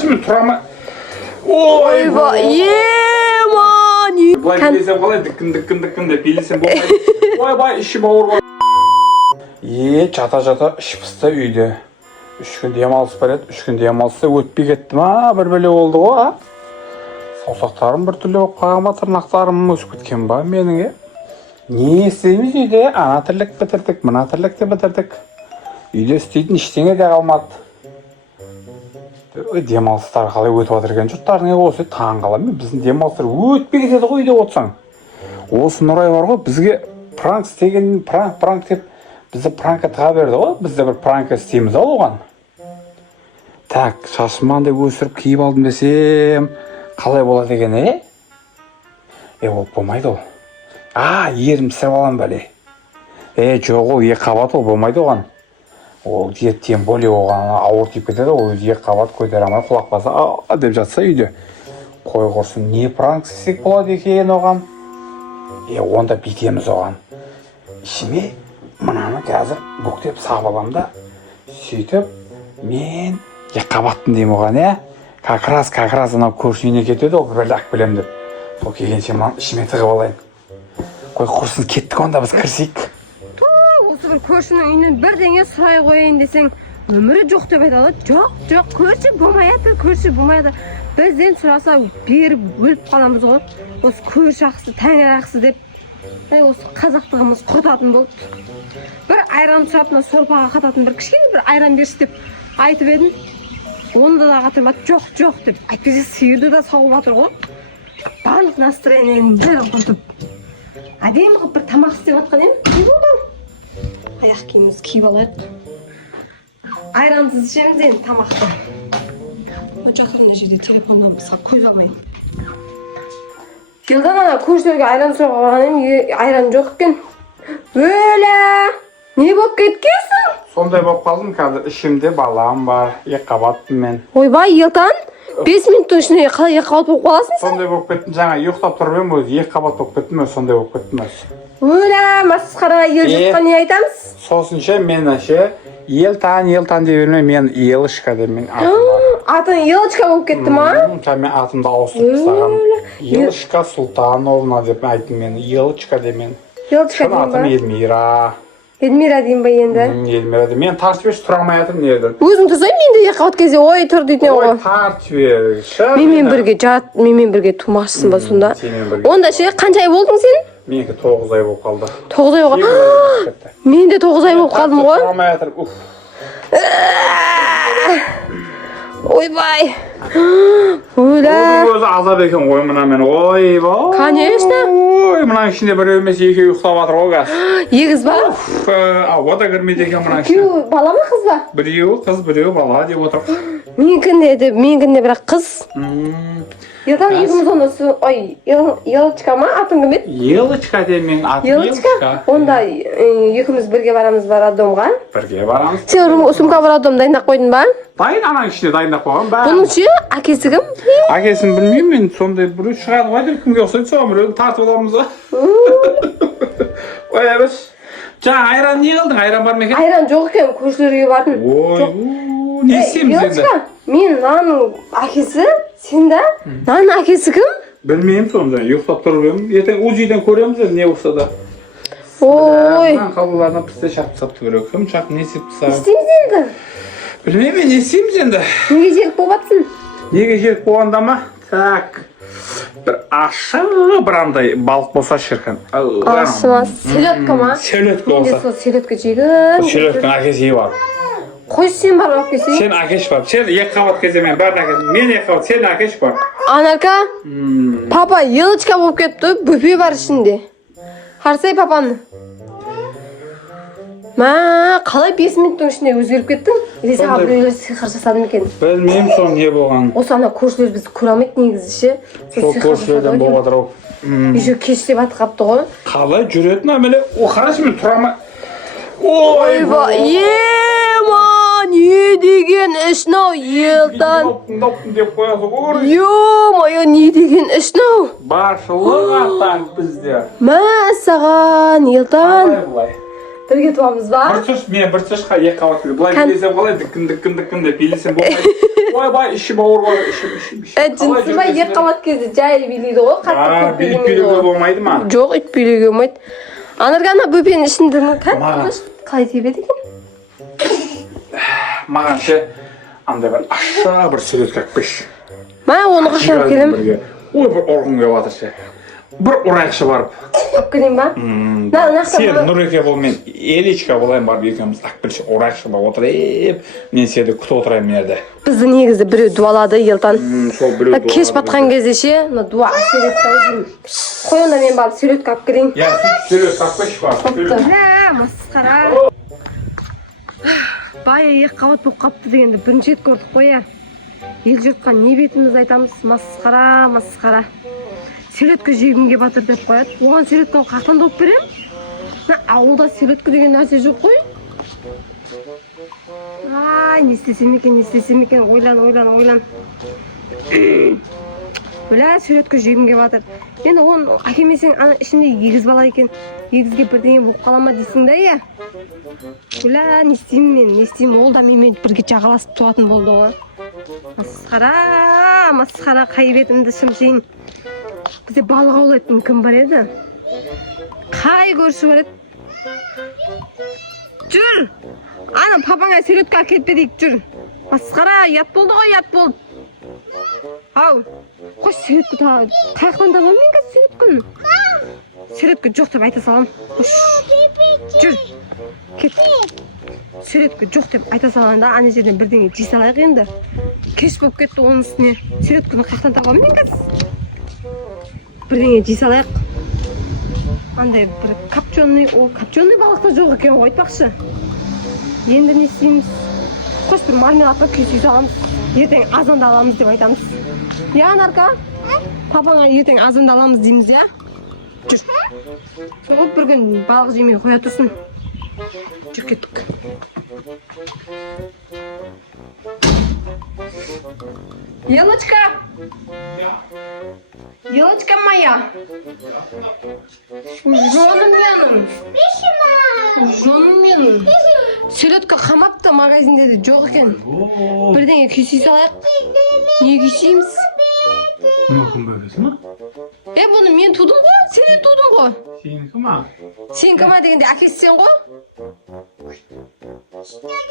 Şimdi turama. Oyba, yeman. Былай билесем қалай дікін деп билесем болмайды. Ойбай, ішім ауыр бар. Жата іш пысты үйде. 3 күн демалыс бар еді. 3 күн демалыста өтпей кеттім. Бір бөле болды ғой. Саусақтарым бір түрлі болып қалған ба, тырнақтарым өсіп кеткен ба менің. Не істейміз үйде? Ана тірлік бітірдік, мына тірлік те бітірдік. Үйде істейтін ештеңе де қалмады. Демалыстар қалай өтіп жатыр екен жұрттардың осы таң қаламын. Біздің демалыстар өтпей кетеді ғой үйде отырсаң. Осы Нұрай бар ғой, бізге пранк істеген, пранк деп бізді пранкқа тыға берді ғой. Бізде бір пранк істейміз ал оған. Так, шашыманды өсіріп киіп алдым десем, қалай болады екен, ол болмайды ол. Ерім сіріп алам бәле. Жоқ ол екі қабат ол болмайды оған. Ол тем более оған ауыр тиіп кетеді, ол екі қабат көтере алмай құлақ баса деп жатса үйде. Қой құрсын, не пранк істесек болады екен оған? Онда битеміз оған. Ішіме мынаны қазір бүктеп сағып алам да, сөйтіп мен екі қабаттын деймін оған, как раз анау көрші кетеді, ол бір ақ білем деп. Сол келгенше мынаны ішіме тығып алайын. Қой құрсын, кеттік онда біз кірсейік. Осы бір көршінің үйінен бірдеңе сұрай қойайын десең, өмірі жоқ деп айтады. Жоқ, көрші болмайды. Бізден сұраса беріп өліп қаламыз ғой. Осы көрші ақысы, тәңір ақысы деп. Осы қазақтығымыз құртатын болды. Бір айран сұрапына сорпаға қататын бір кішкене бір айран берші деп айтып едім. Онда да қатырмады. Жоқ деп. Әйтпесе сиырды да сауып жатыр ғой. Барлық настроениені бір құртып. Әдемі қылып бір тамақ істеп жатқан едім. Аяқ киімімізді киіп алайық. Айрансыз ішеміз енді тамақты. Жақын мына жерде телефондан мысалы көз алмайын. Елдан ана көршілерге айран сұрауға барған едім, айран жоқ екен. Өлә! Не болып кеткенсің? Сондай болып қалдым, қазір ішімде балам бар, екі қабатпын мен. Ойбай, Елдан, 5 минуттың ішінде қалай екі қабат болып қаласың? Сондай болып кеттім, жаңа ұйықтап тұрып едім, өзі екі қабат болып кеттім, сондай болып кеттім өзі. Өлә, масқара, ел жұртқа не айтамыз? Сосынша мен Елтан дей бермей, мен Елышка деп мен атым бар. Атың Елышка болып кетті ма? Мен атымды ауыстырып тастағам. Елышка Султановна деп айттым мен, Елышка деп мен. Елышка дейін ба? Атым Елмира. Елмира дейін ба енді? Елмира деп. Мен тартып еш тұра алмай атым нерден. Өзің тұрсай, мен де екі қабат кезде ой тұр дейтін ғой. Ой, тартып ер. Менімен бірге тумақшысың ба сонда? Онда ше, қанша ай болдың сен? Менікі 9 ай болып қалды. 9 ай болып? Мен де 9 ай болып қалдым ғой. Тұра алмай атыр. Ойбай. Өлә. Өзі азап екен ғой мына мен. Ойбай. Конечно. Мына ішінде бір емес екеу ұйықтап атыр ғой газ. Егіз ба? Ауа да кірмейді екен мына ішінде. Күйеу бала ма қыз ба? Біреу қыз, біреу бала деп отыр. Менікінде бірақ қыз. Елдан екіміз онда Елочка ма? Атың кім еді? Елочка деп мен атым Елочка. Онда екіміз бірге барамыз ба роддомға? Бірге барамыз. Сен сумка бар роддом дайындап қойдың ба? Дайын анаң ішінде дайындап қойған. Бұның ше, әкесі кім? Әкесін білмеймін мен, сондай біреу шығады ғой деп кімге ұқсайды соған біреуді тартып аламыз ба? Ой, әбіш. Жаңа айран не қылдың? Айран бар ма екен? Айран жоқ екен, көршілерге бардым. Ой, не істейміз енді? Мен наның әкесі, сен де? Наның әкесі кім? Білмеймін сонда, ұйықтап тұрып едім. Ертең УЗИ-ден көреміз енді не болса да. Ой. Қалаларына пісте шапты біреу. Кім шап не істеп тастаған? Не істейміз енді? Білмеймін, не істейміз енді? Неге жерік болып жатсың? Неге жерік болғанда ма? Так. Бір ашы бірандай балық болса шіркін. Ашы ма? Селедка ма? Селедка болса. Мен де сол селедка жегім. Селедканың әкесі бар. Қой сен бар болып келсей? Сен әкеш бар. Сен екі қабат кезде мен бәрін әкеш. Мен екі қабат, сен әкеш бар. Анарка, папа Елочка болып кетті, бүпе бар ішінде. Қарсай папаны. Қалай 5 минуттың ішінде өзгеріп кеттің? Или саған біреулер сиқыр жасады ма екен? Білмеймін соны не болған. Осы ана көршілер бізді көре алмайды негізі ше. Сол көршілерден болып жатыр ау. Еще кештеп атып қапты ғой. Қалай жүретін әмеле? Қарашы мен тұра алмай. Ойбай, ема, не деген ішнау Елдан? Ё-мое, не деген ішнау? Баршылық аттан бізде. Мәссаған, Елдан. Бірге туамыз ба? Мен бір тұшқа екі қабат. Бұлай билесем қалай дікін деп билесем болмайды. ойбай ішім ауыр бар ішім. Жынсыма екі қабат кезде жай билейді ғой, қатты көп билемейді ғой. Болмайды ма? Жоқ, ит билеуге болмайды. Анаргана бөпенің ішінде қалай тебеді екен? Маған ше андай бір аша бір суретке алып келші. Оны қашан алып келем? Ой, бір ұрғым келіп жатыр ше. Бір ұрайықшы барып. Алып келейін ба? Сен Нұреке бол, мен Елечка болайын барып екеуміз алып келші ұрайықшы барып отырайып. Мен сені күтіп отырайын мен жерде. Бізді негізі біреу дуалады елтан. Кеш батқан кезде ше, дуа суретті өзім. Қой онда мен барып суретке алып келейін. Я, суретке алып келші барып. Масқара. Бая екі қабат болып қапты дегенді бірінші рет көрдік қой я. Ел жұртқа не бетімізді айтамыз? Масқара. Суретке жегімге батыр деп қояды. Оған суреткені қақтан тауып берем? Ауылда суретке деген нәрсе жоқ қой. Ай, не істесем екен, ойлан. Бля, суретке жегімге батыр. Енді оған әкемесең ішінде егіз бала екен. Егізге бірдеңе болып қалама дейсің да, я? Бля, не істеймін, ол да менімен бірге жағаласып туатын болды ғой. Масқара, қай бетімді шымшейін. Бізде балық аулайтын кім бар еді? Қай көрші бар еді? Жүр! Ана папаңа суретке әкеліп берейік, жүр. Масқара, ят болды ғой, Ау, қой суретке қаяқтан табам мен қазір суреткені? Суретке жоқ деп айта салам. Жүр, кет. Суретке жоқ деп айта салғанда ана жерден бірдеңе жей салайық енді. Кеш болып кетті оның үстіне. Суреткені қаяқтан табам мен қазір? Бірдеңе жей салайық. Андай бір копченый балықта жоқ екен ғой айтпақшы. Енді не істейміз? Қош бір мармеладқа күйсей саламыз. Ертең азанда аламыз деп айтамыз. Я, Нарка? Папаңа ертең азанда аламыз дейміз, я? Жүр. Соғып бір күн балық жемей қоя тұрсын. Жүр кеттік. Елочка моя. Жоным менің. Суретке қамапты магазинде де жоқ екен. Бірдеңе күйсей салайық. Не күйсейміз? Мұқым бөбесі ма? Бұны мен тудым ғой, сенен тудым ғой. Сенікі ма? Сен кіма дегенде әкесі сен ғой?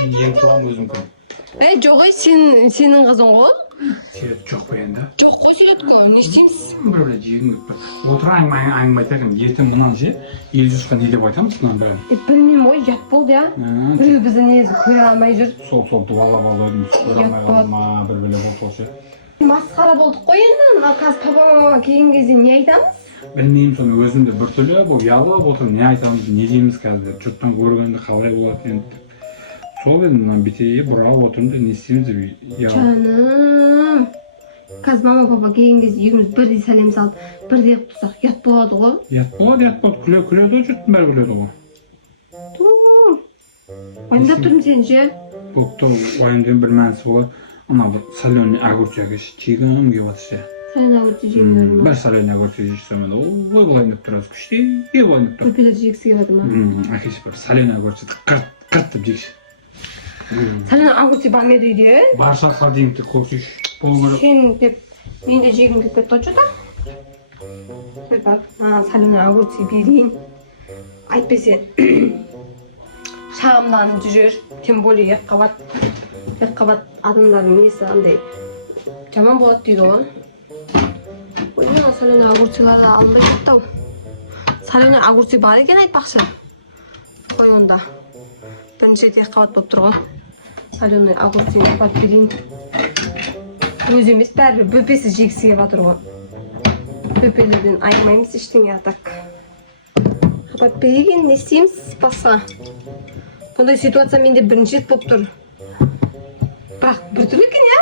Мен ең туам өзім күн. Жоқ ой, сенің қызың ғой? Сурет жоқ па енді? Жоқ қой суретке, не істейміз? Бір жегім кеп бір. Отыра әңгіме айтайын, ертең мұнан же ел жұртқа не деп айтамыз мұнан бәрін? Білмеймін ой, ят болды я. Біреу бізді негізі көре алмай жүр. Сол дуалап алдым, көре алмай қалма, бір болды осы. Масқара болдық қой енді, қазір папа-мама келген кезде не айтамыз? Білмеймін, соны өзімді біртүрлі болып ұялып отырып не айтамыз, не дейміз қазір, жұрттан көргенде қалай болады енді. Сол енді мына бетеге бұрап отырмын да не істейміз деп Жаным, қазір мама-папа келген кезде екеуміз бірдей сәлем салып, бірдей тұрсақ ят болады ғой? Ят болады, күледі ғой, жұрттың бәрі күледі ғой. Уайымдап тұрмын сен ше? Көпті уайымдың бір мәнісі болады. Ана бір соленый огурчак жегім келіп жатыр ше. Соленый огурчак жегім келіп жатыр ма? Бір соленый огурчак жесем енді ой былайын деп тұрасыз күшті былайын деп тұр. Көпелер жегісі келіп жатыр ма? Әкесі бір соленый огурчак қарт деп жегші. Соленый огурчак бар ма еді үйде? Барша холодильникте көрсейші. Сен деп мен де жегім келіп кетті очода. Соленый огурчак берейін. Айтпесе шағымданып жүрер. Тем более екі қабат адамдардың несі андай жаман болады дейді ғой. Ой, соленый огурчакларды алынбай кетті-ау. Соленый огурчак бар екен айтпақшы. Қой онда. Бірінші рет екі қабат болып тұр ғой. Соленый огурчак апарып берейін. Өзі емес бәрібір бөпесі жегісі келіп жатыр ғой. Бөпелерден айырмаймыз ештеңе атак. Апарып берейін, не істейміз басқа. Бұндай ситуация менде бірінші рет болып тұр. Бірақ біртүрлі екен, я?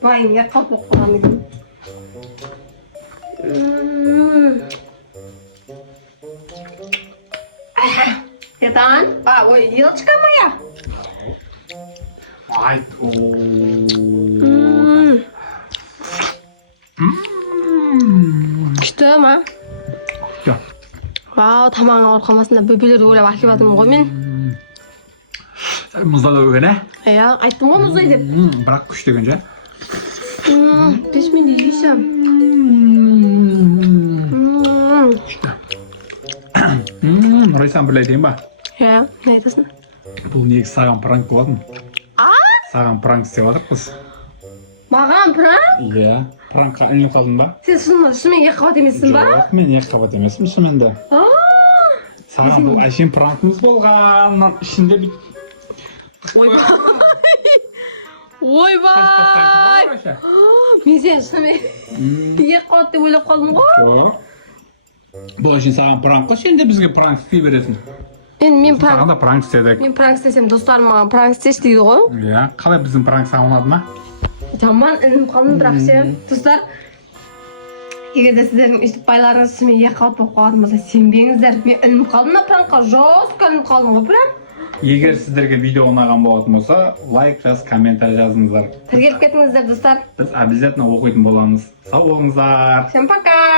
Байым, я қалып болып қалған екен. Елтан? Ой, Елочка моя? Айт, күшті ма? Күшті. Вау, тамағың ауыр қалмасында бөбелерді ойлап әкеп жатырмын ғой мен. Мұздалау екен, Иә, айттым ғой мұздай деп. Бірақ күшті екен, жа. 5 минут жейсем. Күшті. Нұрайсан бір айтайын ба? Иә, не айтасың? Бұл негізі саған пранк болатын. Саған пранк істеп жатыр қыз. Маған пранк? Иә, пранкқа ілініп қалдың ба? Сен шынымен екі қабат емессің ба? Жоқ, мен екі қабат емеспін шынымен де. Саған бұл әшейін пранкымыз болған. Ішінде бүйтіп Ойбай! Мен сен шынымен екі қабат деп ойлап қалдым ғой. жоқ. Бұл әшейін саған пранк қой, сен де бізге пранк істей бересің. Мен Саған да пранк істедік. Мен пранк істесем, достарым маған пранк істеші дейді ғой. Иә, қалай біздің пранк саған ұнады ма? Жаман ілініп қалдым, бірақ ше, достар, егер де сіздердің өйстіп байларыңыз шынымен екі қабат болып қалатын болса, сенбеңіздер. Мен ілініп қалдым да пранкқа, жестко ілініп қалдым ғой, прям. Егер сіздерге видео ұнаған болатын болса, лайк жаз, комментарий жазыңыздар. Тіркеліп кетіңіздер, достар. Біз обязательно оқитын боламыз. Сау болыңыздар. Всем пока!